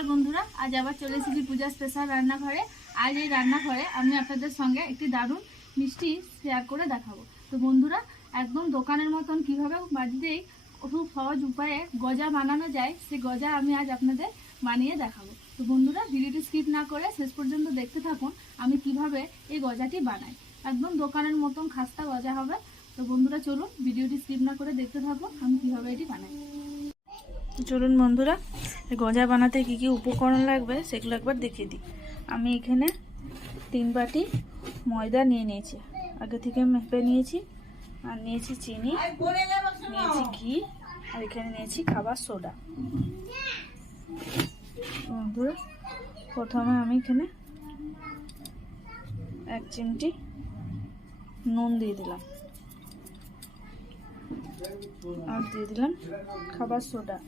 নমস্কার বন্ধুরা, আজ আবার চলে এসেছি পূজা স্পেশাল রান্নাঘরে। আজ এই রান্নাঘরে আমি আপনাদের সঙ্গে একটি দারুণ মিষ্টি শেয়ার করে দেখাবো। তো বন্ধুরা, একদম দোকানের মতন কিভাবে বাড়িতেই খুব সহজ উপায়ে গজা বানানো যায়, সেই গজা আমি আজ আপনাদের বানিয়ে দেখাবো। তো বন্ধুরা, ভিডিওটি স্কিপ না করে শেষ পর্যন্ত দেখতে থাকুন আমি কিভাবে এই গজাটি বানাই। একদম দোকানের মতন খাস্তা গজা হবে। তো বন্ধুরা চলুন ভিডিওটি স্কিপ না করে দেখতে থাকুন আমি কিভাবে এটি বানাই। চলুন বন্ধুরা, গজা বানাতে কি কি উপকরণ লাগবে সেগুলো একবার দেখিয়ে দিই। আমি এখানে 3 বাটি ময়দা নিয়ে নিয়েছি, আগে থেকে মেপে নিয়েছি। আর নিয়েছি চিনি, নিয়েছি ঘি, আর এখানে নিয়েছি খাবার সোডা। বন্ধুরা, প্রথমে আমি এখানে 1 চিমটি নুন দিয়ে দিলাম, আর দিয়ে দিলাম খাবার সোডা।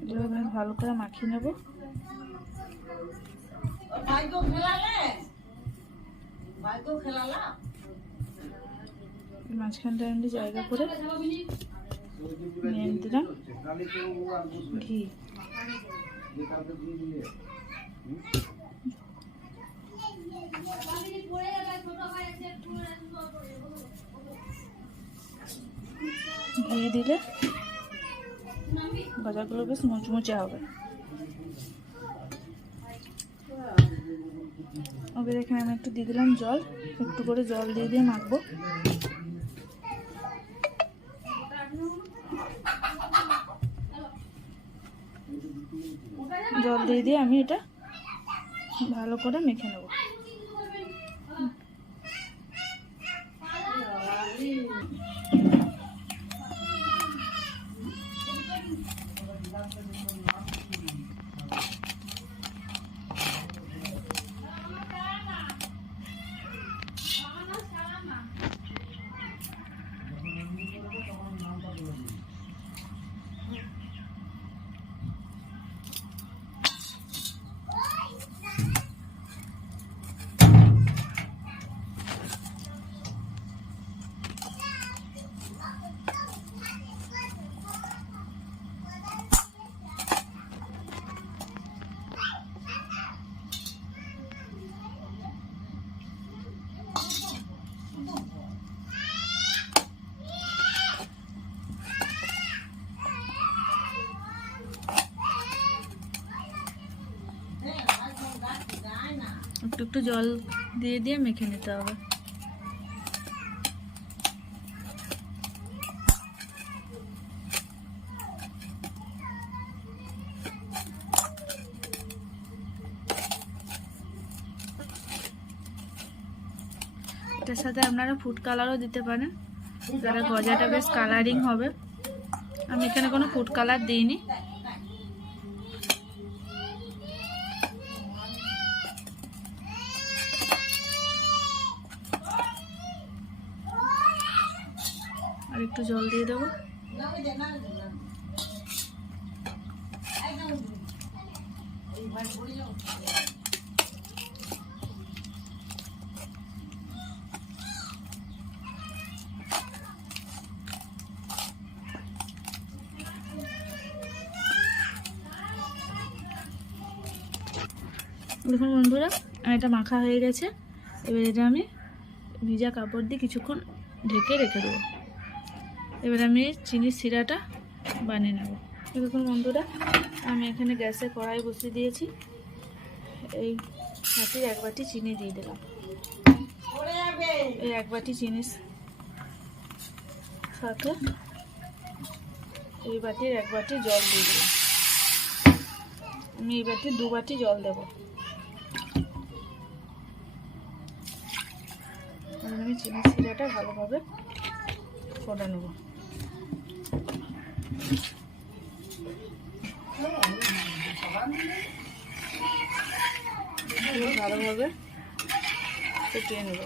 এগুলো ভালো করে মাখিয়ে নেব। মাঝখানটা এমনি জায়গা করে নিয়ে দিলাম ঘি। ঘি দিলে গজাগুলো বেশ মুচমুচে হবে। ওকে, এখানে আমি একটু দিয়ে দিলাম জল, একটু করে জল দিয়ে দিয়ে মাখবো। জল দিয়ে দিয়ে আমি এটা ভালো করে মেখে নেব। একটু একটু জল দিয়ে দিয়ে মেখে নিতে হবে। এটার সাথে আপনারা ফুড কালারও দিতে পারেন, যারা গজাটা বেশ কালারিং হবে। আমি এখানে কোনো ফুড কালার দিইনি। আর একটু জল দিয়ে দেবো। দেখুন বন্ধুরা, এটা মাখা হয়ে গেছে। এবার এটা আমি ভিজা কাপড় দিয়ে কিছুক্ষণ ঢেকে রেখে দেবো। এবার আমি চিনির সিরাটা বানিয়ে নেব। দেখুন বন্ধুরা, আমি এখানে গ্যাসে কড়াই বসিয়ে দিয়েছি। এই বাটির 1 বাটি চিনি দিয়ে দিলাম। এই 1 বাটি চিনির সাথে এই বাটির 1 বাটি জল দিয়ে দিলাম। আমি এই বাটির 2 বাটি জল দেবো। আমি চিনির সিরাটা ভালোভাবে ফোটা নেব। ভালোভাবে ফুটিয়ে নেব।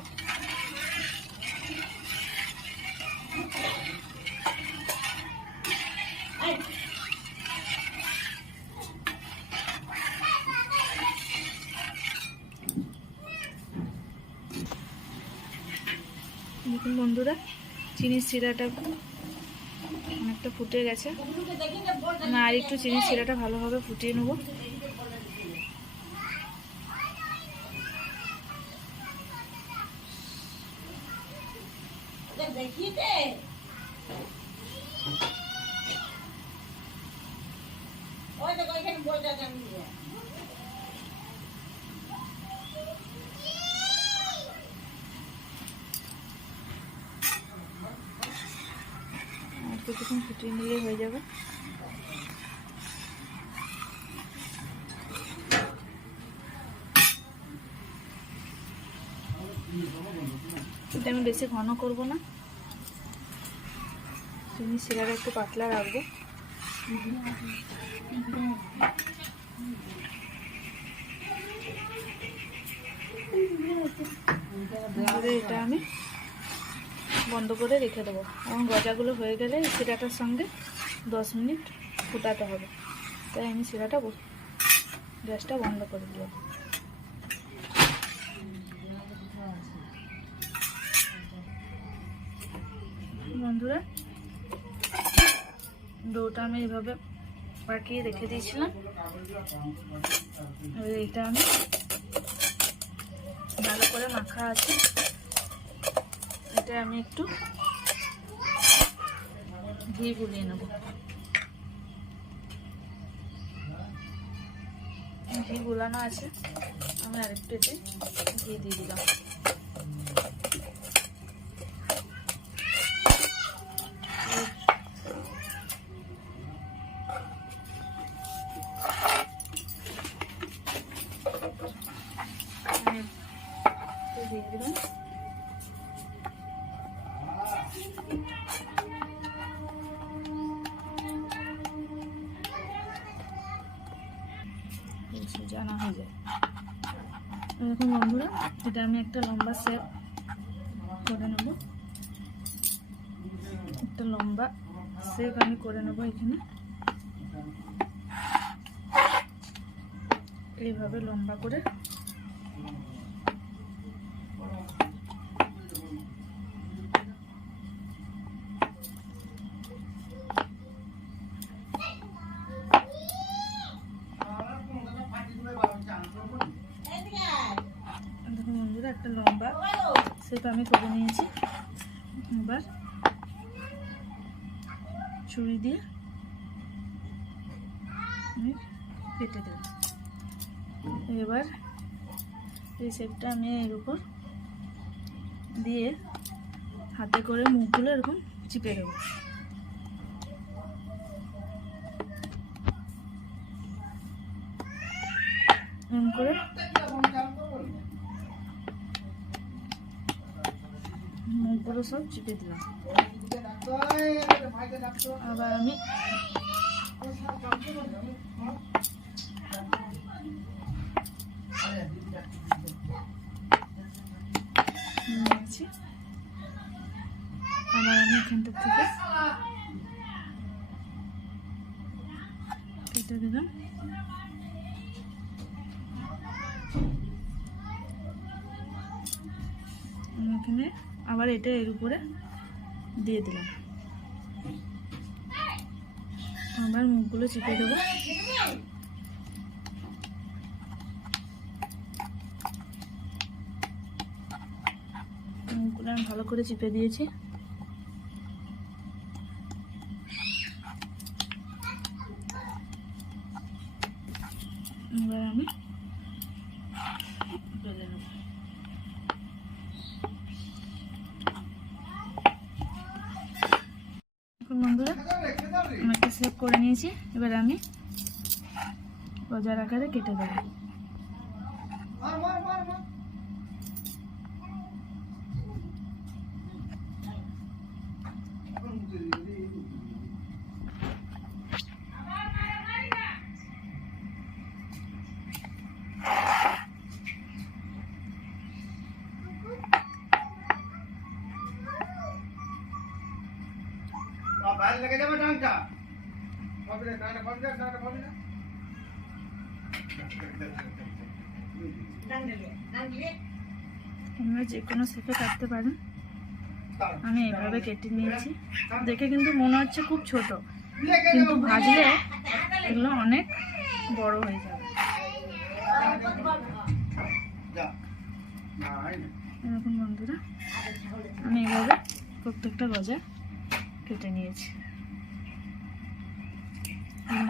দেখুন বন্ধুরা, চিনির সিরাটা অনেকটা ফুটে গেছে। আমি আর একটু চিনি শিরাটা ভালোভাবে ফুটিয়ে নেবো। কিছুক্ষণ ফুটিয়ে নিলেই হয়ে যাবে। এটা আমি বেশি ঘন করব না, চিনি শিরাটা একটু পাতলা রাখবো। এটা আমি বন্ধ করে রেখে দেবো। এবং গজাগুলো হয়ে গেলে শিরাটার সঙ্গে 10 মিনিট ফুটাতে হবে। তাই আমি শিরাটা গ্যাসটা বন্ধ করে দিলাম। বন্ধুরা, ডোটা আমি এইভাবে পাকিয়ে রেখে দিয়েছিলাম। এইটা আমি ভালো করে মাখা আছে, এটা আমি একটু ঘি গুলিয়ে নেব। ঘি গুলানো আছে, আমি আরেকটু এতে ঘি দিয়ে দিলাম। দিয়ে দিলাম। জানা হয়ে যায়। এখন বন্ধুরা, এটা আমি একটা লম্বা শেপ করে নেব। একটা লম্বা শেপ আমি করে নেব এখানে। এইভাবে লম্বা করে দেখুন বন্ধুরা, একটা লম্বা শেপ আমি করে নিয়েছি। এবার ছুরি দিয়ে আমি কেটে দেব। এবার এই শেপটা আমি এর উপর দিয়ে হাতে করে মুখগুলো এরকম চিপে দেবো। এরকম করে মুখগুলো সব চিপে দিলাম। আবার আমি এখানটা থেকে কেটে দিলাম। এখানে আবার এটা এর উপরে দিয়ে দিলাম। আবার মুখগুলো চিপে দেবো। মুখগুলো আমি ভালো করে চিপে দিয়েছি। এবার আমি বেলে নেব। বন্ধুরা, আমি একটা শেপ করে নিয়েছি। এবার আমি গজার আকারে কেটে দেবো। আপনারা যে কোনো শেপে কাটতে পারেন। আমি এভাবে কেটে নিয়েছি। দেখে কিন্তু মনে হচ্ছে খুব ছোট, কিন্তু ভাজলে এগুলো অনেক বড় হয়ে যাবে। এরকম বন্ধুরা আমি এভাবে প্রত্যেকটা গজা কেটে নিয়েছি।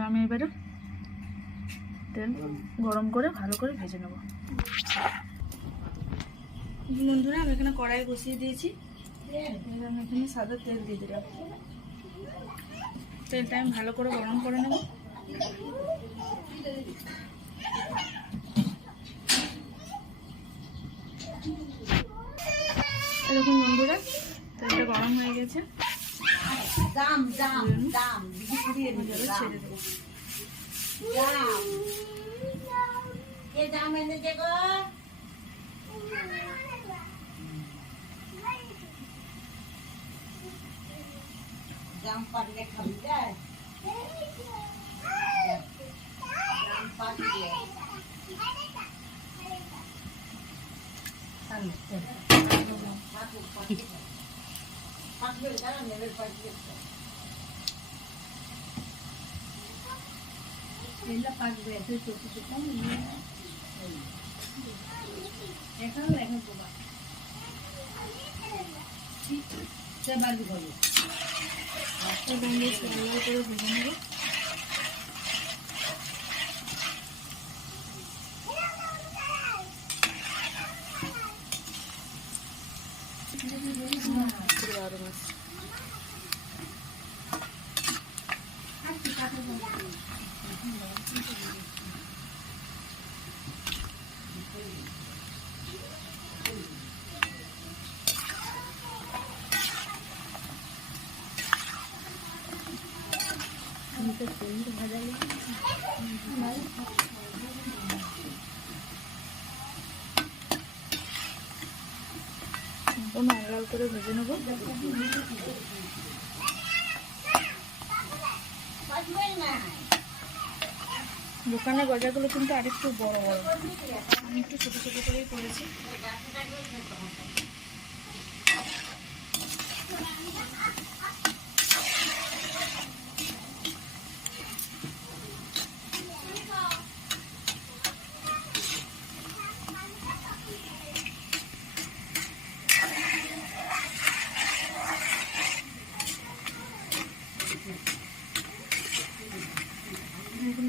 আমি এবারে তেল গরম করে ভালো করে ভেজে নেব। বন্ধুরা আমি এখানে কড়াই বসিয়ে দিয়েছি। আমি এখানে সাদা তেল দিয়ে দিলাম। তেলটা আমি ভালো করে গরম করে নেব। এরকম বন্ধুরা তেলটা গরম হয়ে গেছে। ছেড়ে দেবো। জাম পাতলে খাবি যায়, জাম পাতলে লাল করে ভেজে নেবো। দোকানের গজাগুলো কিন্তু আরেকটু বড় বড়, আমি একটু ছোট ছোট করেই করেছি।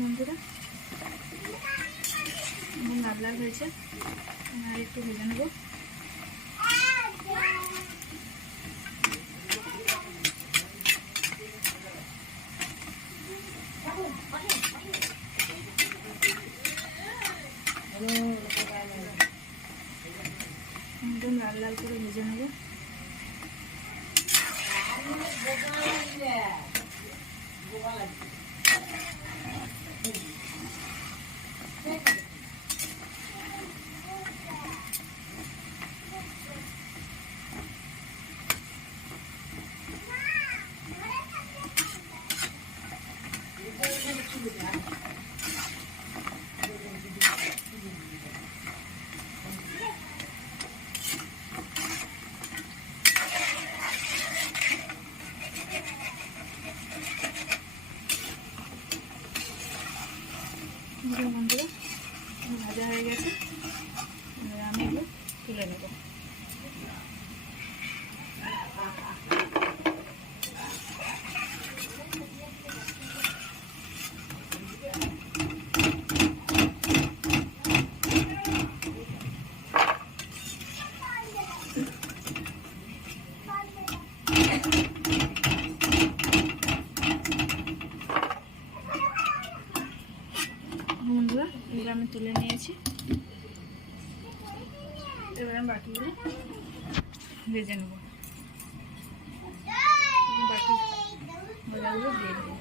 বন্ধুরা লাল লাল হয়েছে, আর একটু ভেজে নেবো। একদম লাল লাল করে ভেজে নেবো। বন্ধুরা ভাজা হয়ে গেছে, আমি এগুলো তুলে নেব। বন্ধুরা এগুলো আমি তুলে নিয়েছি। এবার আমি বাকিগুলো ভেজে নেব। বাকি ভাজাগুলো দিয়ে দেবো।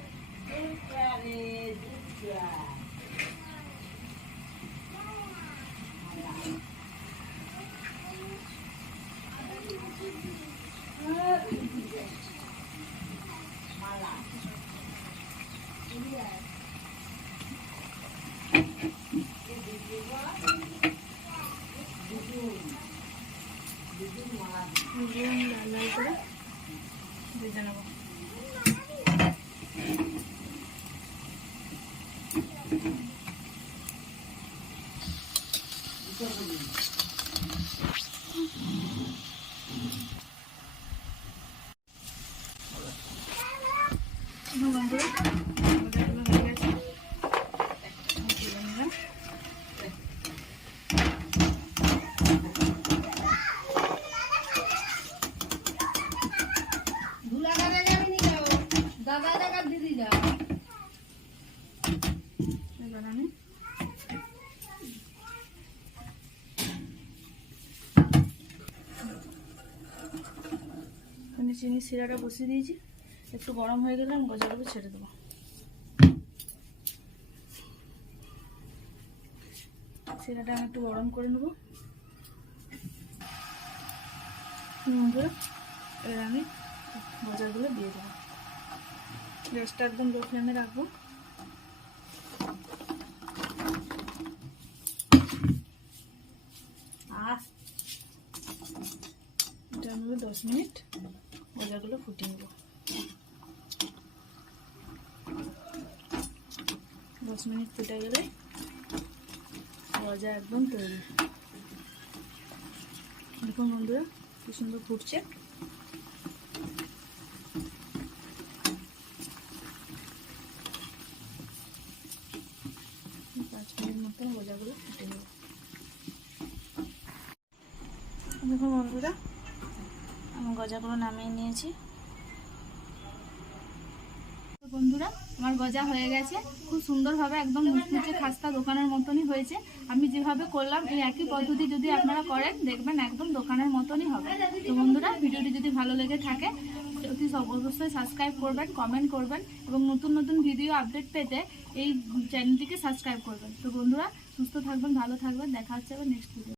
বন্ধুরা গজাগুলো হয়ে গেছে, তুলে নিলাম। এবার আমি চিনি শিরাটা বসিয়ে দিয়েছি, একটু গরম হয়ে গেলে আমি গজাগুলো ছেড়ে দেবো। শিরাটা আমি একটু গরম করে নেবো বন্ধুরা। এবার আমি গজাগুলো দিয়ে দেবো, গ্যাসটা একদম লো ফ্লেমে রাখবো। এটা আমি 10 মিনিট গজাগুলো ফুটিয়ে নেব। 10 মিনিট ফুটে গেলে গজা একদম তৈরি। দেখুন বন্ধুরা কি সুন্দর ফুটছে। 5 মিনিট মতন গজাগুলো ফুটে নেব। দেখুন বন্ধুরা আমি গজাগুলো নামিয়ে নিয়েছি। বন্ধুরা আমার গজা হয়ে গেছে, খুব সুন্দরভাবে একদম মুচমুচে খাস্তা দোকানের মতনই হয়েছে। আমি যেভাবে করলাম এই একই পদ্ধতি যদি আপনারা করেন দেখবেন একদম দোকানের মতনই হবে। তো বন্ধুরা ভিডিওটি যদি ভালো লেগে থাকে অবশ্যই সাবস্ক্রাইব করবেন, কমেন্ট করবেন এবং নতুন নতুন ভিডিও আপডেট পেতে এই চ্যানেলটিকে সাবস্ক্রাইব করবেন। তো বন্ধুরা সুস্থ থাকবেন, ভালো থাকবেন, দেখা হচ্ছে আবার নেক্সট ভিডিও।